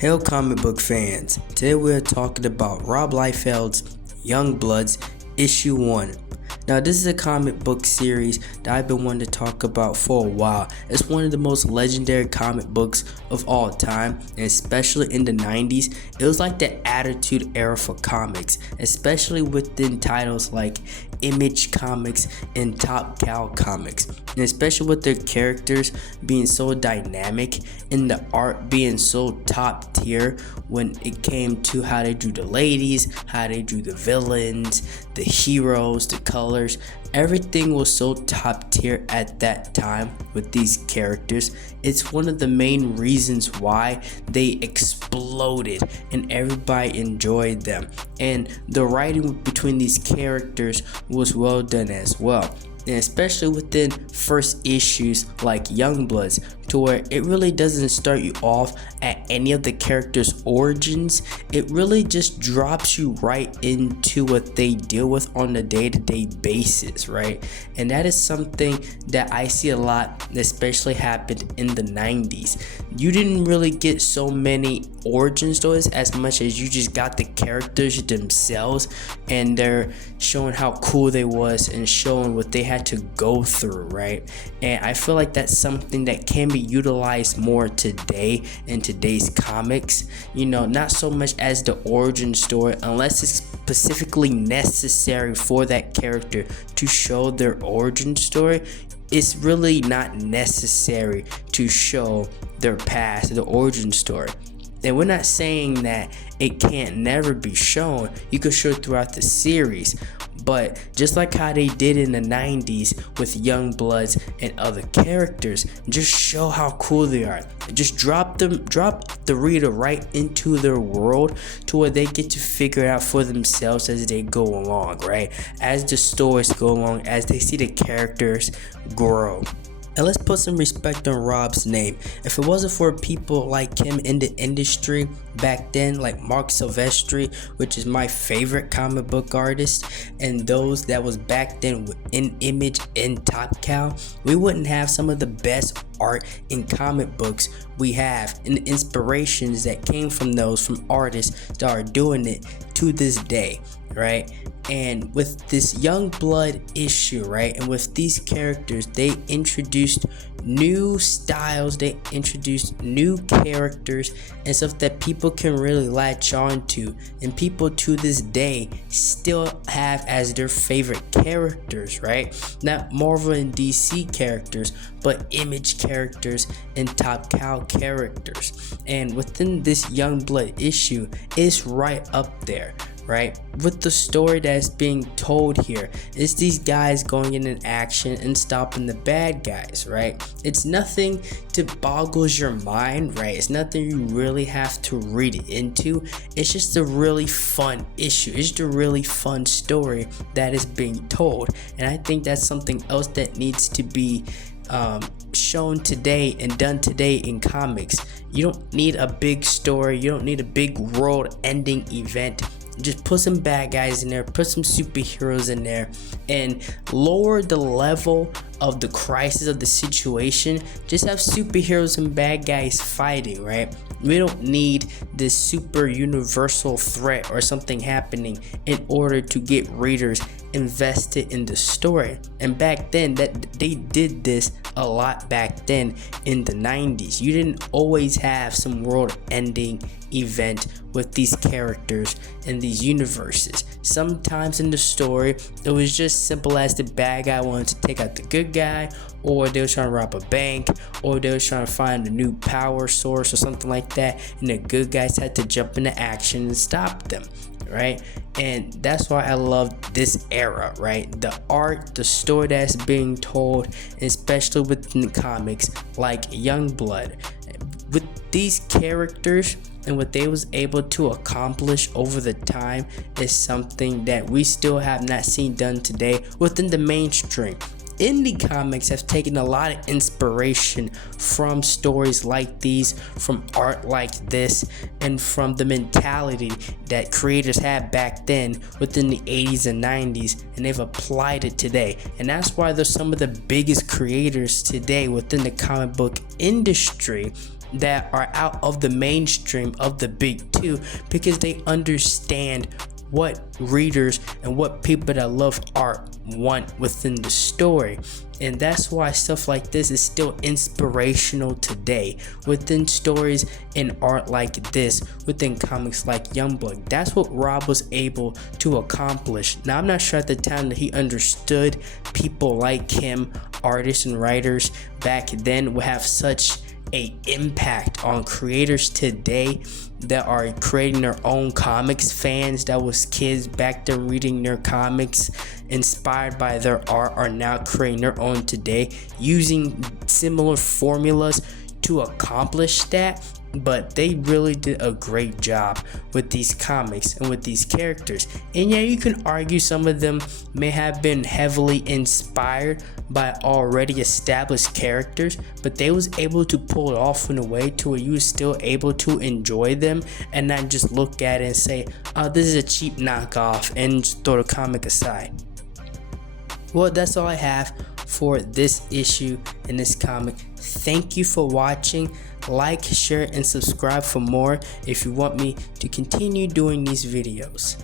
Hail comic book fans, today we are talking about Rob Liefeld's Youngbloods issue 1. Now this is a comic book series that I've been wanting to talk about for a while. It's one of the most legendary comic books of all time, and especially in the 90s, it was like the attitude era for comics, especially within titles like Image Comics and Top Cow Comics, and especially with their characters being so dynamic and the art being so top tier when it came to how they drew the ladies, how they drew the villains, the heroes, the colors. Everything was so top tier at that time with these characters. It's one of the main reasons why they exploded and everybody enjoyed them. And the writing between these characters was well done as well. And especially within first issues like Youngbloods, to where it really doesn't start you off at any of the characters' origins. It really just drops you right into what they deal with on a day-to-day basis, right? And that is something that I see a lot, especially happened in the 90s. You didn't really get so many origin stories as much as you just got the characters themselves, and they're showing how cool they was and showing what they had to go through, right? And I feel like that's something that can be utilized more today in today's comics. You know, not so much as the origin story unless it's specifically necessary for that character to show their origin story. It's really not necessary to show their past, the origin story. And we're not saying that it can't never be shown. You could show it throughout the series. But just like how they did in the 90s with Youngbloods and other characters, just show how cool they are. Just drop the reader right into their world to where they get to figure it out for themselves as they go along, right? As the stories go along, as they see the characters grow. And let's put some respect on Rob's name. If it wasn't for people like him in the industry back then, like Mark Silvestri, which is my favorite comic book artist, and those that was back then in Image and Top Cow, we wouldn't have some of the best art in comic books we have, and the inspirations that came from those from artists that are doing it to this day, right? And with this Youngblood issue, right, and with these characters, they introduced new styles, they introduced new characters and stuff that people can really latch on to, and people to this day still have as their favorite characters, right? Not Marvel and DC characters, but Image characters and Top Cow characters. And within this Youngblood issue, it's right up there, right? With the story that's being told here, it's these guys going in an action and stopping the bad guys, right? It's nothing to boggles your mind, right? It's nothing you really have to read into. It's just a really fun issue. It's just a really fun story that is being told. And I think that's something else that needs to be shown today and done today in comics. You don't need a big story. You don't need a big world ending event. Just put some bad guys in there, put some superheroes in there, and lower the level of the crisis of the situation. Just have superheroes and bad guys fighting, right? We don't need this super universal threat or something happening in order to get readers invested in the story. And back then, that they did this a lot back then in the 90s. You didn't always have some world ending event with these characters and these universes. Sometimes in the story, it was just simple as the bad guy wanted to take out the good guy, or they were trying to rob a bank, or they were trying to find a new power source or something like that, and the good guys had to jump into action and stop them, right? And that's why I love this era, right? The art, the story that's being told, especially within the comics like Youngblood, with these characters and what they was able to accomplish over the time is something that we still have not seen done today within the mainstream. Indie comics have taken a lot of inspiration from stories like these, from art like this, and from the mentality that creators had back then within the 80s and 90s, and they've applied it today. And that's why there's some of the biggest creators today within the comic book industry that are out of the mainstream of the big two, because they understand what readers and what people that love art want within the story. And that's why stuff like this is still inspirational today within stories and art like this, within comics like Youngblood. That's what Rob was able to accomplish. Now, I'm not sure at the time that he understood people like him, artists and writers back then, would have such a impact on creators today that are creating their own comics. Fans that was kids back then reading their comics inspired by their art are now creating their own today, using similar formulas to accomplish that. But they really did a great job with these comics and with these characters. And yeah, you can argue some of them may have been heavily inspired by already established characters, but they was able to pull it off in a way to where you was still able to enjoy them and not just look at it and say, oh, this is a cheap knockoff, and just throw the comic aside. Well, that's all I have for this issue in this comic. Thank you for watching. Like, share, and subscribe for more if you want me to continue doing these videos.